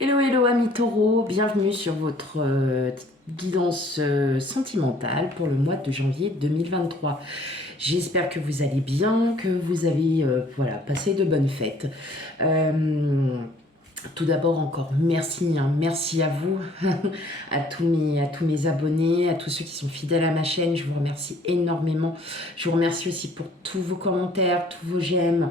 Hello, hello amis taureaux, bienvenue sur votre guidance sentimentale pour le mois de janvier 2023. J'espère que vous allez bien, que vous avez voilà, passé de bonnes fêtes. Tout d'abord encore merci, hein, merci à vous, à tous mes abonnés, à tous ceux qui sont fidèles à ma chaîne, je vous remercie énormément. Je vous remercie aussi pour tous vos commentaires, tous vos j'aime,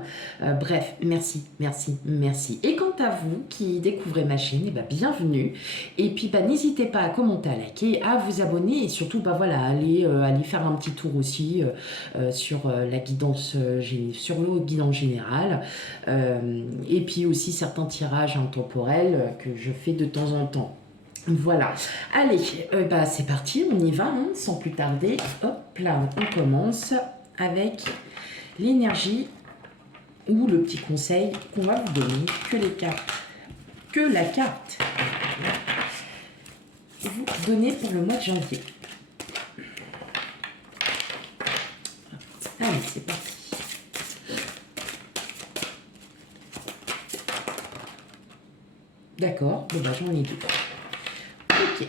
bref, merci, merci, merci. Et quant à vous qui découvrez ma chaîne, eh ben, bienvenue. Et puis bah, n'hésitez pas à commenter, à liker, à vous abonner et surtout bah, voilà, aller faire un petit tour aussi sur la guidance, sur le guidance général. Et puis aussi certains tirages intemporels que je fais de temps en temps. Voilà. Allez, bah, c'est parti, on y va, hein, sans plus tarder. Hop là, on commence avec l'énergie ou le petit conseil qu'on va vous donner, que la carte vous donner pour le mois de janvier. Allez, c'est parti. D'accord, bon bah j'en ai deux. Ok,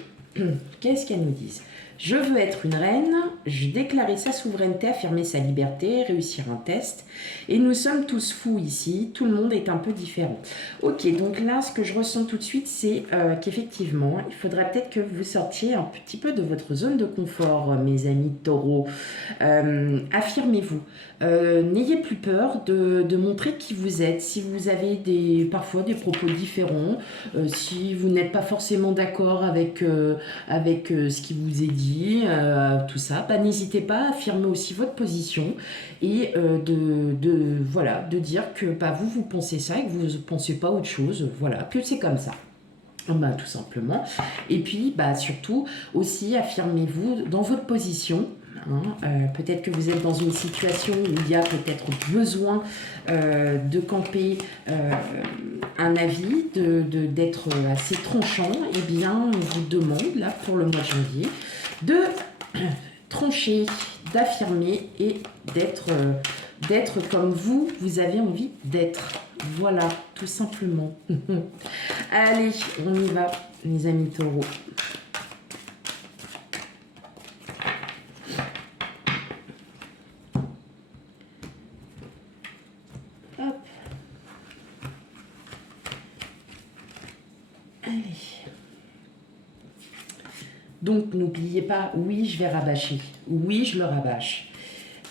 qu'est-ce qu'elles nous disent? Je veux être une reine, je déclarer sa souveraineté, affirmer sa liberté, réussir un test. Et nous sommes tous fous ici, tout le monde est un peu différent. Ok, donc là, ce que je ressens tout de suite, c'est qu'effectivement, il faudrait peut-être que vous sortiez un petit peu de votre zone de confort, mes amis taureaux. Affirmez-vous. N'ayez plus peur de montrer qui vous êtes. Si vous avez parfois des propos différents, si vous n'êtes pas forcément d'accord avec ce qui vous est dit, tout ça, bah, n'hésitez pas à affirmer aussi votre position et voilà, de dire que bah, vous pensez ça et que vous ne pensez pas autre chose, voilà, que c'est comme ça. Bah, tout simplement. Et puis, bah, surtout, aussi, affirmez-vous dans votre position. Hein, peut-être que vous êtes dans une situation où il y a peut-être besoin de camper un avis, d'être assez tranchant. Eh bien, on vous demande, là, pour le mois de janvier, de trancher, d'affirmer et d'être comme vous avez envie d'être. Voilà, tout simplement. Allez, on y va, mes amis taureaux. Hop. Allez. Donc, n'oubliez pas, oui, je vais rabâcher. Oui, je le rabâche.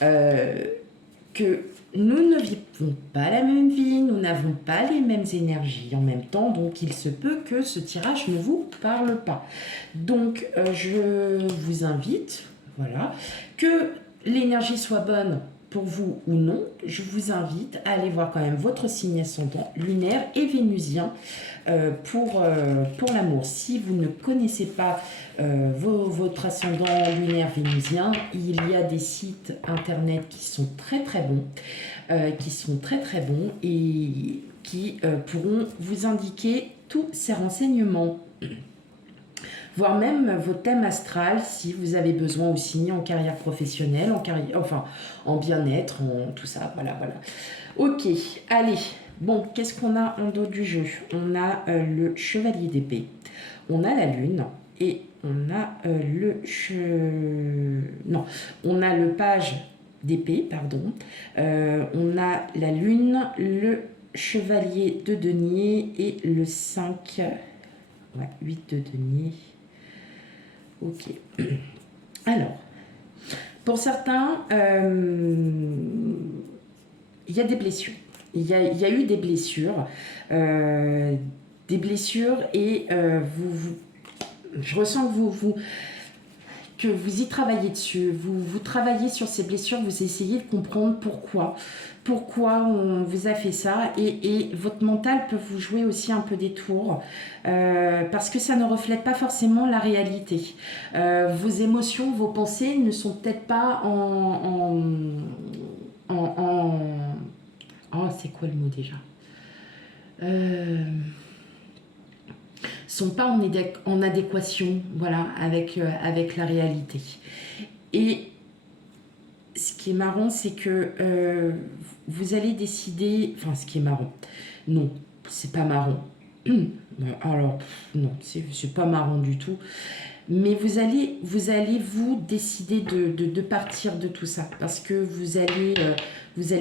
Que nous ne vivons pas la même vie, nous n'avons pas les mêmes énergies en même temps, donc il se peut que ce tirage ne vous parle pas. Donc, je vous invite, voilà, que l'énergie soit bonne pour vous ou non, je vous invite à aller voir quand même votre signe ascendant lunaire et vénusien pour l'amour. Si vous ne connaissez pas votre ascendant lunaire vénusien, il y a des sites internet qui sont très très bons, et qui pourront vous indiquer tous ces renseignements. Voire même vos thèmes astrales si vous avez besoin aussi en carrière professionnelle, en bien-être, en tout ça, voilà. Ok, allez, bon, qu'est-ce qu'on a en dos du jeu? On a le chevalier d'épée, on a la lune et on a on a le page d'épée, pardon, on a la lune, le chevalier de denier et le 5, 8 de denier. Ok. Alors, pour certains, il y a des blessures. Il y a eu des blessures. Et je ressens que vous y travaillez dessus, vous travaillez sur ces blessures, vous essayez de comprendre pourquoi on vous a fait ça, et votre mental peut vous jouer aussi un peu des tours, parce que ça ne reflète pas forcément la réalité. Vos émotions, vos pensées ne sont peut-être pas oh, c'est quoi le mot déjà? Sont pas en adéquation, voilà, avec la réalité. Et ce qui est marrant, c'est que vous allez décider... Enfin, ce qui est marrant, non, c'est pas marrant. Alors, non, c'est pas marrant du tout. Mais vous allez vous décider de partir de tout ça parce que vous allez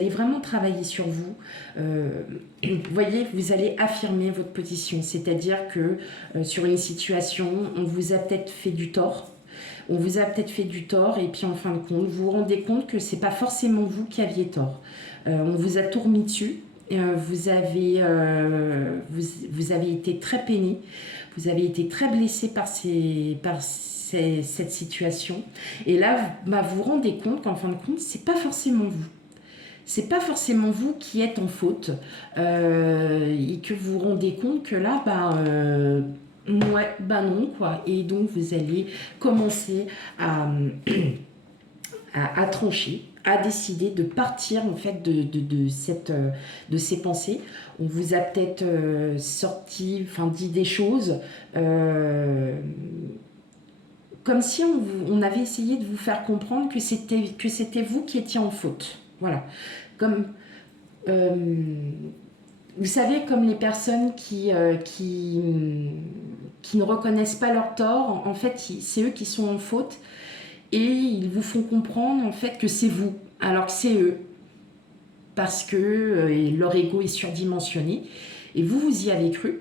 vraiment travailler sur vous. Vous voyez, vous allez affirmer votre position, c'est-à-dire que sur une situation, on vous a peut-être fait du tort. On vous a peut-être fait du tort et puis en fin de compte, vous vous rendez compte que c'est pas forcément vous qui aviez tort. On vous a tout remis dessus. Vous avez été très peiné, vous avez été très blessé cette situation. Et là, bah, vous vous rendez compte qu'en fin de compte, c'est pas forcément vous. C'est pas forcément vous qui êtes en faute. Et que vous vous rendez compte que là, bah, ouais, bah non, quoi. Et donc, vous allez commencer à, à trancher, à décider de partir en fait de ces pensées. On vous a peut-être dit des choses comme si on avait essayé de vous faire comprendre que c'était vous qui étiez en faute. Voilà. Comme vous savez, comme les personnes qui ne reconnaissent pas leur tort, en fait, c'est eux qui sont en faute et ils vous font comprendre en fait que c'est vous, alors que c'est eux, parce que leur ego est surdimensionné. Et vous y avez cru.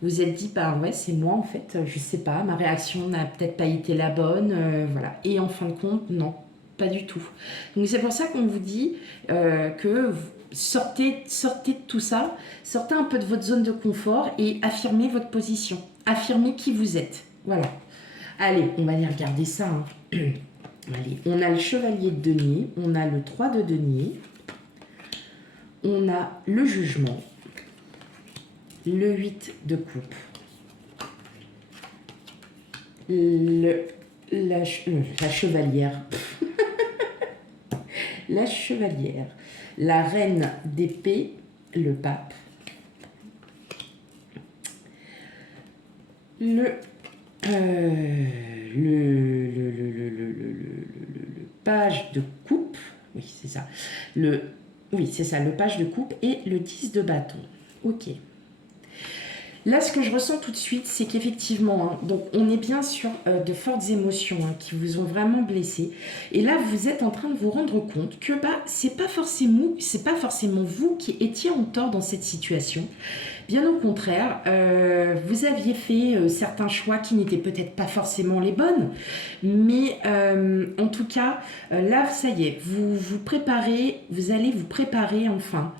Vous êtes dit, bah ouais, c'est moi en fait, je sais pas, ma réaction n'a peut-être pas été la bonne, voilà. Et en fin de compte, non, pas du tout. Donc c'est pour ça qu'on vous dit que sortez de tout ça, sortez un peu de votre zone de confort et affirmez votre position, affirmez qui vous êtes. Voilà. Allez, on va aller regarder ça. Hein. Allez, on a le chevalier de denier, on a le 3 de denier, on a le jugement, le 8 de coupe, la chevalière, la chevalière, la reine d'épée, le pape, le page de coupe, oui c'est ça, le page de coupe et le 10 de bâton. Ok. Là, ce que je ressens tout de suite, c'est qu'effectivement, hein, donc on est bien sur de fortes émotions hein, qui vous ont vraiment blessé. Et là, vous êtes en train de vous rendre compte que bah, c'est pas forcément vous qui étiez en tort dans cette situation. Bien au contraire, vous aviez fait certains choix qui n'étaient peut-être pas forcément les bonnes, mais en tout cas, là, ça y est, vous allez vous préparer enfin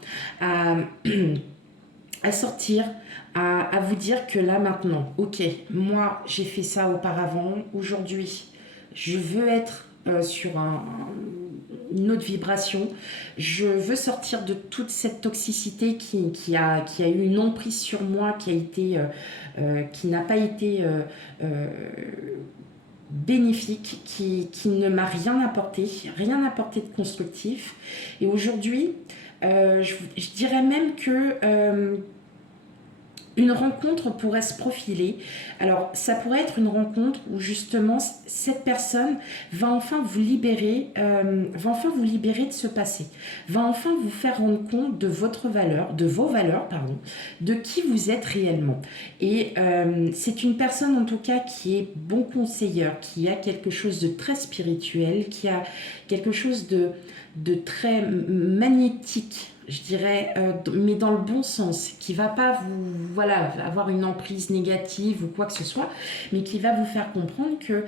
à sortir, à vous dire que là maintenant, ok, moi j'ai fait ça auparavant, aujourd'hui je veux être sur une autre vibration, je veux sortir de toute cette toxicité qui a eu une emprise sur moi, qui n'a pas été bénéfique, qui ne m'a rien apporté de constructif. Et aujourd'hui, je dirais même que une rencontre pourrait se profiler. Alors, ça pourrait être une rencontre où justement cette personne va enfin vous libérer de ce passé, va enfin vous faire rendre compte de vos valeurs, de qui vous êtes réellement. Et c'est une personne en tout cas qui est bon conseilleur, qui a quelque chose de très spirituel, qui a quelque chose de très magnétique, je dirais, mais dans le bon sens, qui va pas avoir une emprise négative ou quoi que ce soit, mais qui va vous faire comprendre que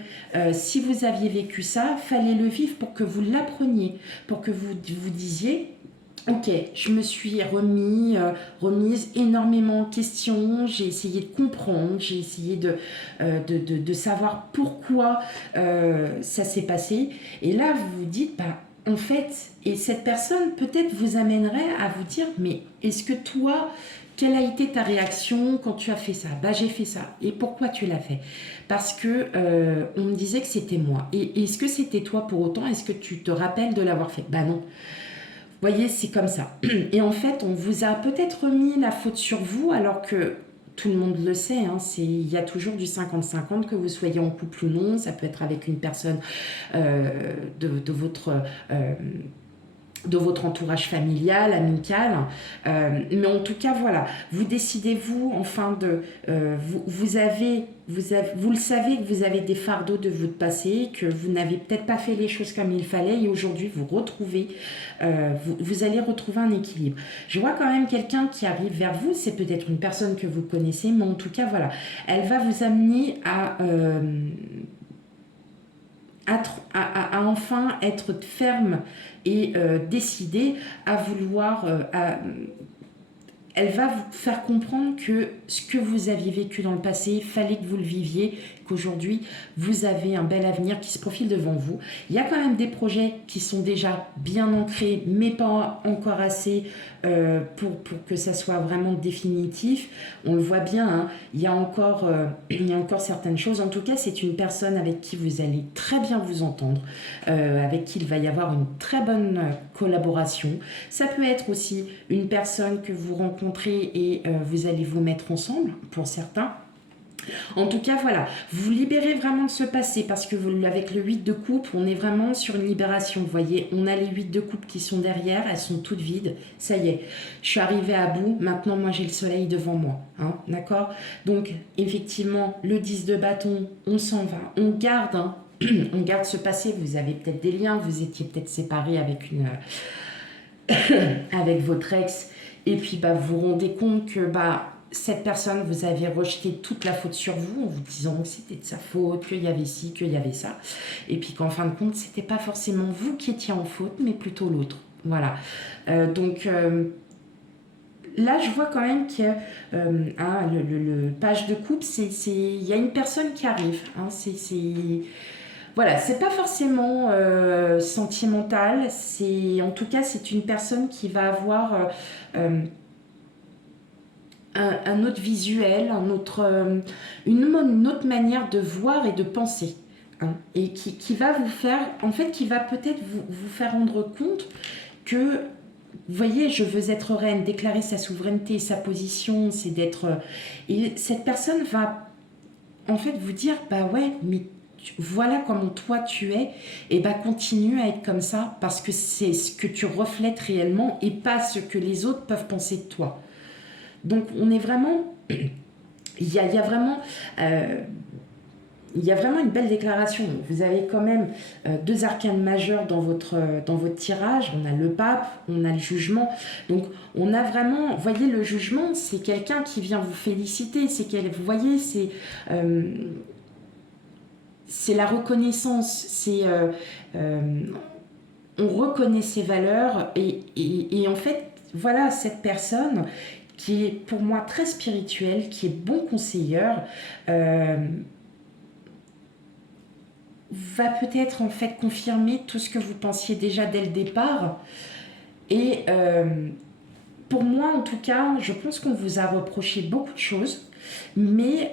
si vous aviez vécu ça, fallait le vivre pour que vous l'appreniez, pour que vous disiez ok, je me suis remise énormément en question, j'ai essayé de comprendre, j'ai essayé de savoir pourquoi ça s'est passé. Et là, vous vous dites, bah, en fait, et cette personne peut-être vous amènerait à vous dire, mais est-ce que toi, quelle a été ta réaction quand tu as fait ça? Bah, j'ai fait ça. Et pourquoi tu l'as fait? Parce que on me disait que c'était moi. Et est-ce que c'était toi pour autant? Est-ce que tu te rappelles de l'avoir fait? Bah non. Vous voyez, c'est comme ça. Et en fait, on vous a peut-être remis la faute sur vous, alors que tout le monde le sait, hein, il y a toujours du 50-50, que vous soyez en couple ou non. Ça peut être avec une personne de votre de votre entourage familial, amical. Mais en tout cas, voilà, vous décidez, vous, enfin, vous le savez que vous avez des fardeaux de votre passé, que vous n'avez peut-être pas fait les choses comme il fallait, et aujourd'hui, vous retrouvez, vous allez retrouver un équilibre. Je vois quand même quelqu'un qui arrive vers vous, c'est peut-être une personne que vous connaissez, mais en tout cas, voilà, elle va vous amener à enfin être ferme et décider à vouloir... elle va vous faire comprendre que ce que vous aviez vécu dans le passé, il fallait que vous le viviez, qu'aujourd'hui, vous avez un bel avenir qui se profile devant vous. Il y a quand même des projets qui sont déjà bien ancrés, mais pas encore assez pour que ça soit vraiment définitif. On le voit bien, hein, il y a encore certaines choses. En tout cas, c'est une personne avec qui vous allez très bien vous entendre, avec qui il va y avoir une très bonne collaboration. Ça peut être aussi une personne que vous rencontrez et vous allez vous mettre ensemble, pour certains. En tout cas, voilà, vous libérez vraiment de ce passé parce que avec le 8 de coupe, on est vraiment sur une libération. Vous voyez, on a les 8 de coupe qui sont derrière, elles sont toutes vides. Ça y est, je suis arrivée à bout. Maintenant, moi, j'ai le soleil devant moi. Hein, d'accord? Donc, effectivement, le 10 de bâton, on s'en va. On garde, hein, on garde ce passé. Vous avez peut-être des liens, vous étiez peut-être séparés avec avec votre ex. Et puis, bah, vous vous rendez compte que... cette personne, vous avez rejeté toute la faute sur vous en vous disant que c'était de sa faute, qu'il y avait ci, qu'il y avait ça. Et puis qu'en fin de compte, c'était pas forcément vous qui étiez en faute, mais plutôt l'autre. Voilà. Donc là, je vois quand même que le page de coupe, il y a une personne qui arrive. Hein, voilà, c'est pas forcément sentimental. En tout cas, c'est une personne qui va avoir... un autre visuel, une autre manière de voir et de penser. Hein, et qui va vous faire, en fait, qui va peut-être vous faire rendre compte que, vous voyez, je veux être reine, déclarer sa souveraineté, sa position, c'est d'être... et cette personne va, en fait, vous dire, bah ouais, mais voilà comment toi tu es, et bah continue à être comme ça, parce que c'est ce que tu reflètes réellement, et pas ce que les autres peuvent penser de toi. Donc on est vraiment, il y a vraiment une belle déclaration. Vous avez quand même deux arcanes majeures dans votre tirage. On a le pape, on a le jugement. Donc on a vraiment, vous voyez, le jugement, c'est quelqu'un qui vient vous féliciter. Vous voyez, c'est la reconnaissance. On reconnaît ses valeurs et en fait, voilà, cette personne qui est pour moi très spirituelle, qui est bon conseilleur, va peut-être en fait confirmer tout ce que vous pensiez déjà dès le départ. Et pour moi, en tout cas, je pense qu'on vous a reproché beaucoup de choses, mais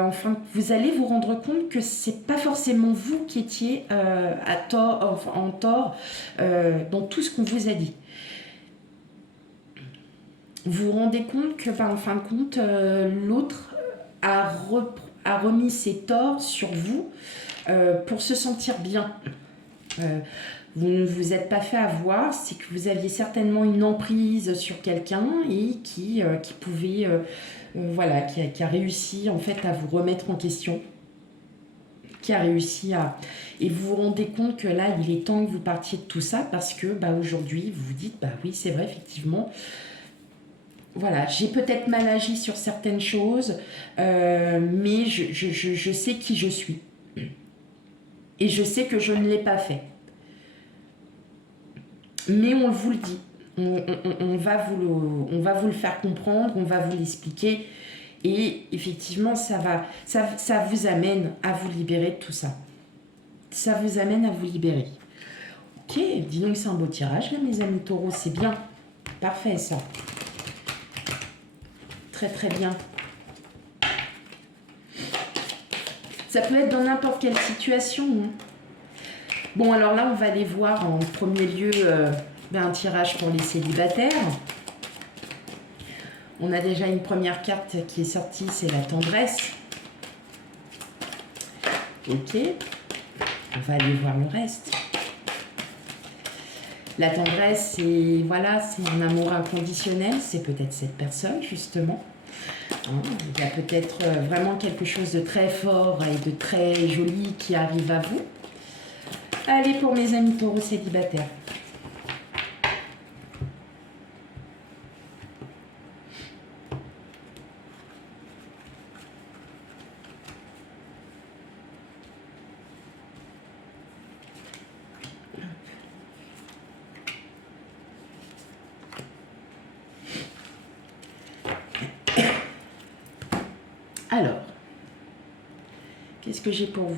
enfin, vous allez vous rendre compte que c'est pas forcément vous qui étiez en tort dans tout ce qu'on vous a dit. Vous vous rendez compte que, en fin de compte, l'autre a remis ses torts sur vous pour se sentir bien. Vous ne vous êtes pas fait avoir, c'est que vous aviez certainement une emprise sur quelqu'un et qui pouvait, voilà, qui a réussi en fait à vous remettre en question, qui a réussi à... Et vous vous rendez compte que là, il est temps que vous partiez de tout ça parce que aujourd'hui, vous vous dites, oui, c'est vrai, effectivement... Voilà, j'ai peut-être mal agi sur certaines choses, mais je sais qui je suis. Et je sais que je ne l'ai pas fait. Mais on vous le dit. On va vous le faire comprendre, on va vous l'expliquer. Et effectivement, ça vous amène à vous libérer de tout ça. Ça vous amène à vous libérer. Ok, dis donc c'est un beau tirage là, mes amis taureaux, c'est bien. Parfait ça. Très très bien. Ça peut être dans n'importe quelle situation. Hein. Bon, alors là, on va aller voir en premier lieu un tirage pour les célibataires. On a déjà une première carte qui est sortie, c'est la tendresse. Ok. On va aller voir le reste. La tendresse, c'est voilà, c'est un amour inconditionnel, c'est peut-être cette personne justement. Hein, il y a peut-être vraiment quelque chose de très fort et de très joli qui arrive à vous. Allez, pour mes amis taureaux célibataires. Alors, qu'est-ce que j'ai pour vous?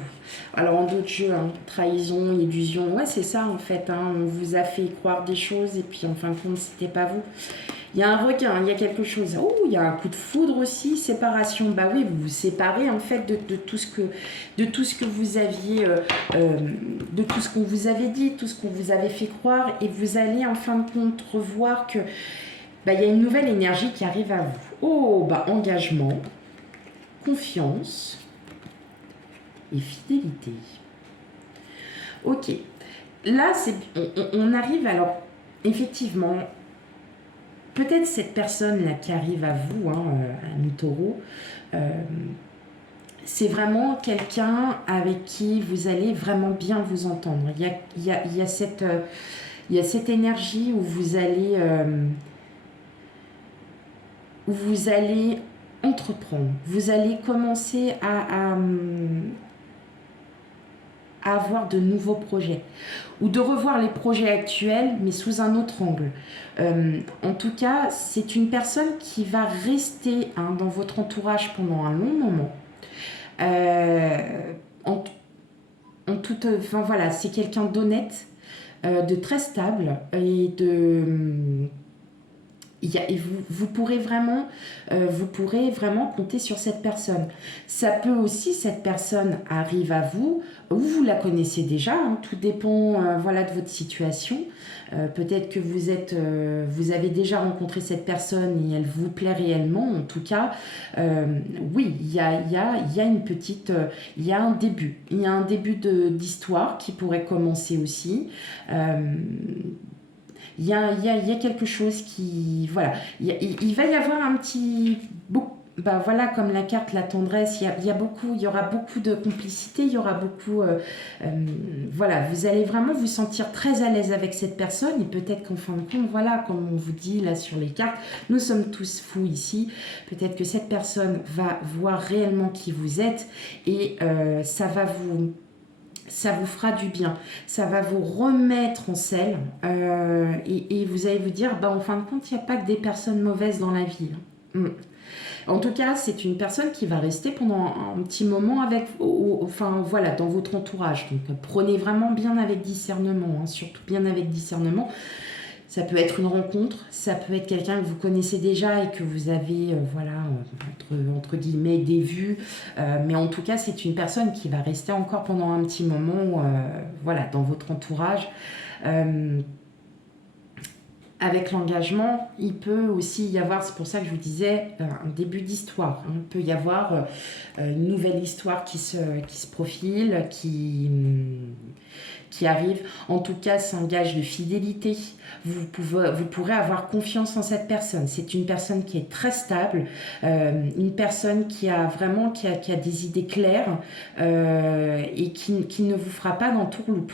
Alors, en d'autres jeux, hein, trahison, illusion, ouais, c'est ça en fait. Hein, on vous a fait croire des choses et puis en fin de compte, c'était pas vous. Il y a un regain, il y a quelque chose. Oh, il y a un coup de foudre aussi, séparation. Bah oui, vous vous séparez en fait de tout ce que vous aviez, de tout ce qu'on vous avait dit, tout ce qu'on vous avait fait croire, et vous allez en fin de compte revoir que bah, il y a une nouvelle énergie qui arrive à vous. Oh, bah engagement, confiance et fidélité. Ok, là on arrive alors effectivement. Peut-être cette personne-là qui arrive à vous, hein, à nous taureaux, c'est vraiment quelqu'un avec qui vous allez vraiment bien vous entendre. Il y a cette énergie où vous allez entreprendre, vous allez commencer à avoir de nouveaux projets ou de revoir les projets actuels mais sous un autre angle. En tout cas, c'est une personne qui va rester hein, dans votre entourage pendant un long moment. En toute, enfin voilà, c'est quelqu'un d'honnête, de très stable et et vous pourrez vraiment compter sur cette personne. Ça peut aussi, cette personne arrive à vous, ou vous la connaissez déjà, hein, tout dépend voilà, de votre situation. Peut-être que vous avez déjà rencontré cette personne et elle vous plaît réellement. En tout cas, oui, il y a une petite, il y a un début. Il y a un début d'histoire qui pourrait commencer aussi. Il y a quelque chose qui... Voilà. Il va y avoir un petit... Bah voilà, comme la carte, la tendresse, il y aura beaucoup de complicité, il y aura beaucoup... voilà, vous allez vraiment vous sentir très à l'aise avec cette personne et peut-être qu'en fin de compte, voilà, comme on vous dit là sur les cartes, nous sommes tous fous ici. Peut-être que cette personne va voir réellement qui vous êtes et ça vous fera du bien, ça va vous remettre en selle et vous allez vous dire, bah, en fin de compte, il n'y a pas que des personnes mauvaises dans la vie. En tout cas, c'est une personne qui va rester pendant un petit moment avec, enfin voilà, dans votre entourage. Donc prenez vraiment bien avec discernement, hein, surtout bien avec discernement. Ça peut être une rencontre, ça peut être quelqu'un que vous connaissez déjà et que vous avez, voilà, entre guillemets, des vues. Mais en tout cas, c'est une personne qui va rester encore pendant un petit moment, voilà, dans votre entourage. Avec l'engagement, il peut aussi y avoir, c'est pour ça que je vous disais, un début d'histoire. Il peut y avoir une nouvelle histoire qui se profile, qui arrive. En tout cas, c'est un gage de fidélité. Vous pourrez avoir confiance en cette personne. C'est une personne qui est très stable, une personne qui a des idées claires et qui ne vous fera pas d'entourloupe.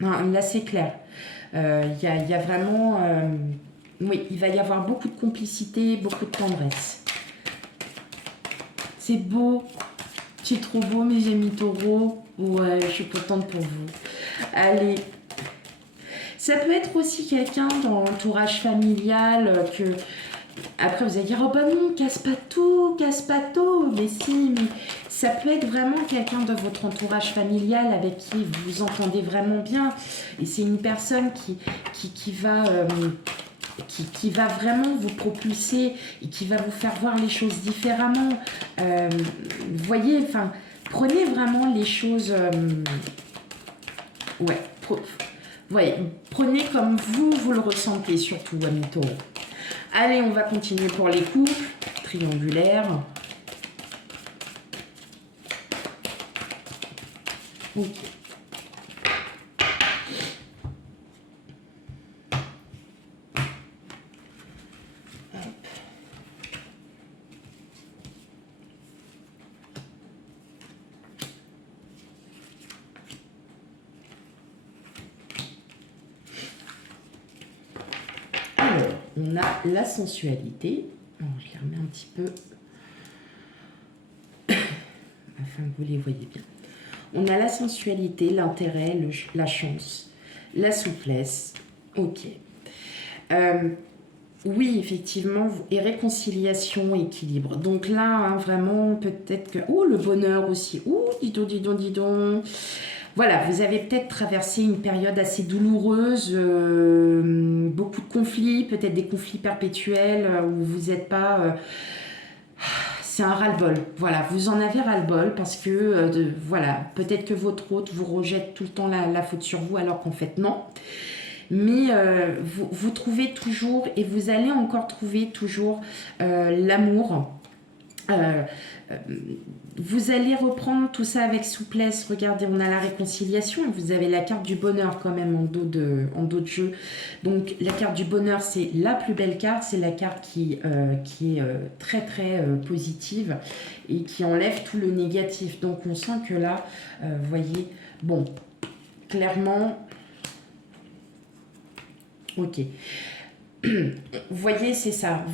Là, c'est clair. Il y a vraiment... oui, il va y avoir beaucoup de complicité, beaucoup de tendresse. C'est beau. C'est trop beau, mes amis taureaux. Ouais, je suis contente pour vous. Allez. Ça peut être aussi quelqu'un dans l'entourage familial que... Après, vous allez dire, oh bah non, casse pas tout. Mais si, mais ça peut être vraiment quelqu'un de votre entourage familial avec qui vous vous entendez vraiment bien. Et c'est une personne qui va vraiment vous propulser et qui va vous faire voir les choses différemment. Vous voyez, enfin, prenez vraiment les choses... prenez comme vous le ressentez, surtout, amis taureaux. Allez, on va continuer pour les couples triangulaires. Ok. on a la sensualité. Alors, je les remets un petit peu afin que vous les voyez bien. On a la sensualité, l'intérêt, la chance, la souplesse. Ok. Oui, effectivement, et réconciliation, équilibre. Donc là, hein, vraiment, peut-être que... Oh, le bonheur aussi. Oh, dis donc, dis donc, dis donc. Voilà, vous avez peut-être traversé une période assez douloureuse, beaucoup de conflits, peut-être des conflits perpétuels où vous n'êtes pas... c'est un ras-le-bol. Voilà, vous en avez ras-le-bol parce que, voilà, peut-être que votre hôte vous rejette tout le temps la faute sur vous alors qu'en fait, non. Mais vous trouvez toujours, et vous allez encore trouver toujours l'amour. Vous allez reprendre tout ça avec souplesse. Regardez, on a la réconciliation. Vous avez la carte du bonheur quand même en dos de jeu. Donc la carte du bonheur, c'est la plus belle carte. C'est la carte qui est très très positive et qui enlève tout le négatif. Donc on sent que là, vous voyez, bon, clairement... Ok. Vous voyez, c'est ça.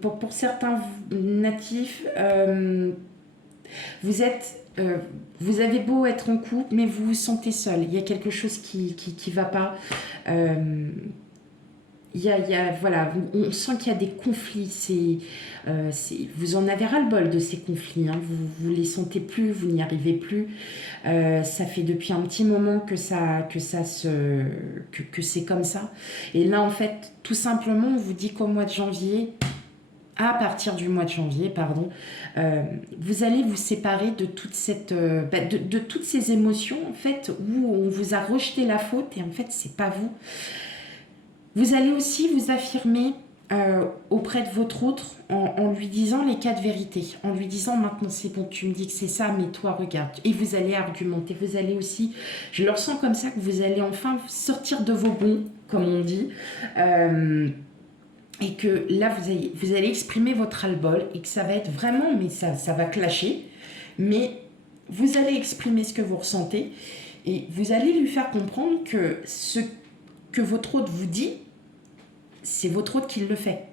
Pour certains natifs, vous avez beau être en couple, mais vous vous sentez seul. Il y a quelque chose qui va pas. Voilà, on sent qu'il y a des conflits. Vous en avez ras-le-bol de ces conflits. Hein. Vous les sentez plus, vous n'y arrivez plus. Ça fait depuis un petit moment que c'est comme ça. Et là, en fait, tout simplement, on vous dit qu'au mois de janvier, à partir du mois de janvier, pardon, vous allez vous séparer de toute de toutes ces émotions, en fait, où on vous a rejeté la faute et en fait, c'est pas vous. Vous allez aussi vous affirmer auprès de votre autre en lui disant les 4 vérités, en lui disant maintenant c'est bon, tu me dis que c'est ça, mais toi regarde. Et vous allez argumenter, vous allez aussi, je le ressens comme ça, que vous allez enfin sortir de vos gonds, comme on dit, et que là vous allez exprimer votre ras-le-bol et que ça va être vraiment, mais ça va clasher, mais vous allez exprimer ce que vous ressentez et vous allez lui faire comprendre que ce que votre hôte vous dit, c'est votre hôte qui le fait.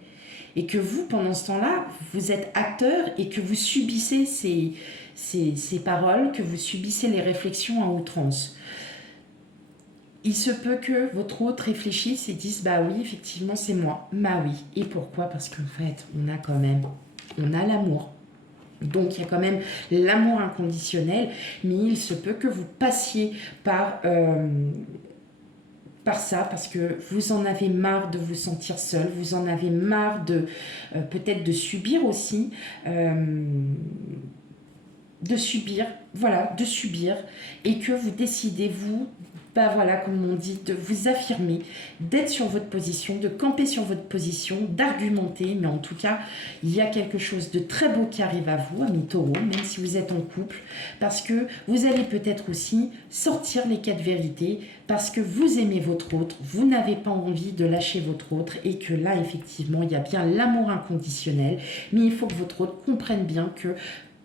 Et que vous, pendant ce temps-là, vous êtes acteur et que vous subissez ces paroles, que vous subissez les réflexions à outrance. Il se peut que votre hôte réfléchisse et dise « Bah oui, effectivement, c'est moi. Bah oui. » Et pourquoi ? Parce qu'en fait, on a l'amour. Donc, il y a quand même l'amour inconditionnel, mais il se peut que vous passiez par ça, parce que vous en avez marre de vous sentir seul, vous en avez marre de peut-être de subir aussi, de subir, et que vous décidez, vous, bah voilà, comme on dit, de vous affirmer, d'être sur votre position, de camper sur votre position, d'argumenter, mais en tout cas, il y a quelque chose de très beau qui arrive à vous, amis taureaux, même si vous êtes en couple, parce que vous allez peut-être aussi sortir les 4 vérités, parce que vous aimez votre autre, vous n'avez pas envie de lâcher votre autre, et que là, effectivement, il y a bien l'amour inconditionnel, mais il faut que votre autre comprenne bien que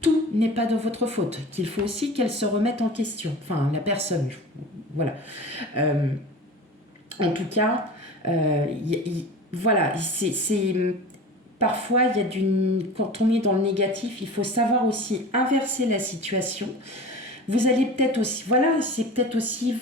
tout n'est pas de votre faute, qu'il faut aussi qu'elle se remette en question, enfin, la personne, voilà. En tout cas, voilà, parfois, quand on est dans le négatif, il faut savoir aussi inverser la situation. Vous allez peut-être aussi, voilà, c'est peut-être aussi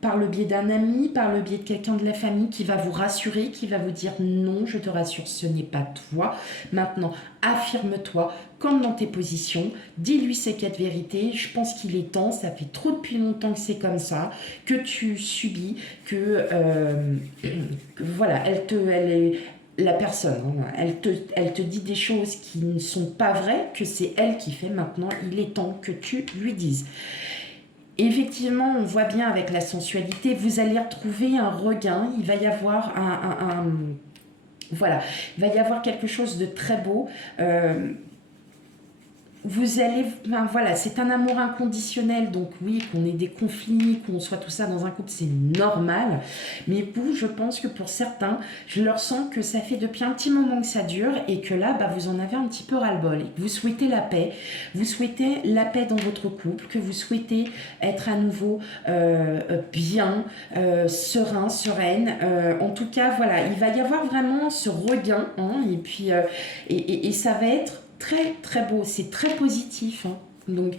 par le biais d'un ami, par le biais de quelqu'un de la famille qui va vous rassurer, qui va vous dire non, je te rassure, ce n'est pas toi. Maintenant, affirme-toi, comme dans tes positions, dis-lui ces 4 vérités. Je pense qu'il est temps, ça fait trop depuis longtemps que c'est comme ça, que tu subis, que voilà, la personne, elle te dit des choses qui ne sont pas vraies, que c'est elle qui fait. Maintenant, il est temps que tu lui dises. Et effectivement, on voit bien avec la sensualité, vous allez retrouver un regain, il va y avoir voilà, il va y avoir quelque chose de très beau. vous allez, ben voilà, c'est un amour inconditionnel, donc oui, qu'on ait des conflits, qu'on soit tout ça dans un couple, c'est normal. Mais vous, je pense que pour certains, je leur sens que ça fait depuis un petit moment que ça dure et que là, bah, vous en avez un petit peu ras-le-bol. Vous souhaitez la paix, vous souhaitez la paix dans votre couple, que vous souhaitez être à nouveau bien, serein, sereine. En tout cas, voilà, il va y avoir vraiment ce regain, hein, et puis et ça va être très très beau, c'est très positif, hein. Donc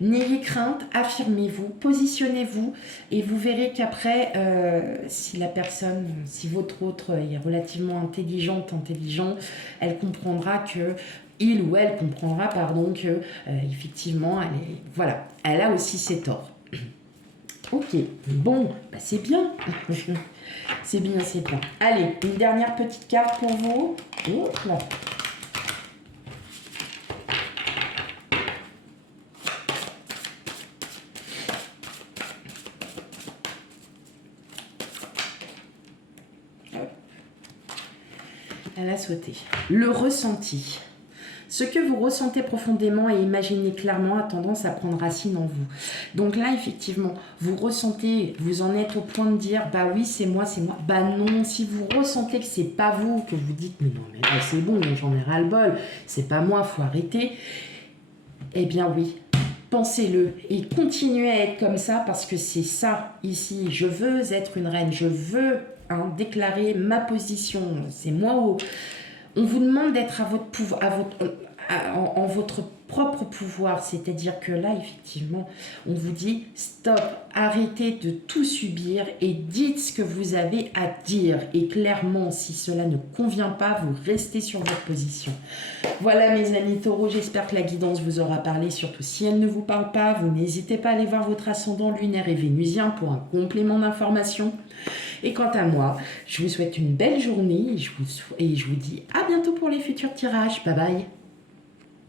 n'ayez crainte, affirmez-vous, positionnez-vous et vous verrez qu'après, si la personne, si votre autre est relativement intelligent, elle comprendra que il ou elle comprendra, pardon, que effectivement, voilà, elle a aussi ses torts. Ok, bon, bah c'est bien. C'est bien, c'est bien. Allez, une dernière petite carte pour vous. Hop là. Elle a sauté. Le ressenti. Ce que vous ressentez profondément et imaginez clairement a tendance à prendre racine en vous. Donc là, effectivement, vous ressentez, vous en êtes au point de dire, bah oui, c'est moi. Bah non, si vous ressentez que c'est pas vous, que vous dites, mais non, mais là, c'est bon, j'en ai ras-le-bol, c'est pas moi, faut arrêter. Eh bien oui, pensez-le et continuez à être comme ça parce que c'est ça ici. Je veux être une reine, je veux déclarer ma position. C'est moi où on vous demande d'être à votre pouvoir, en votre propre pouvoir. C'est-à-dire que là, effectivement, on vous dit stop, arrêtez de tout subir et dites ce que vous avez à dire. Et clairement, si cela ne convient pas, vous restez sur votre position. Voilà mes amis taureaux, j'espère que la guidance vous aura parlé. Surtout si elle ne vous parle pas, vous n'hésitez pas à aller voir votre ascendant lunaire et vénusien pour un complément d'information. Et quant à moi, je vous souhaite une belle journée et je vous dis à bientôt pour les futurs tirages. Bye bye.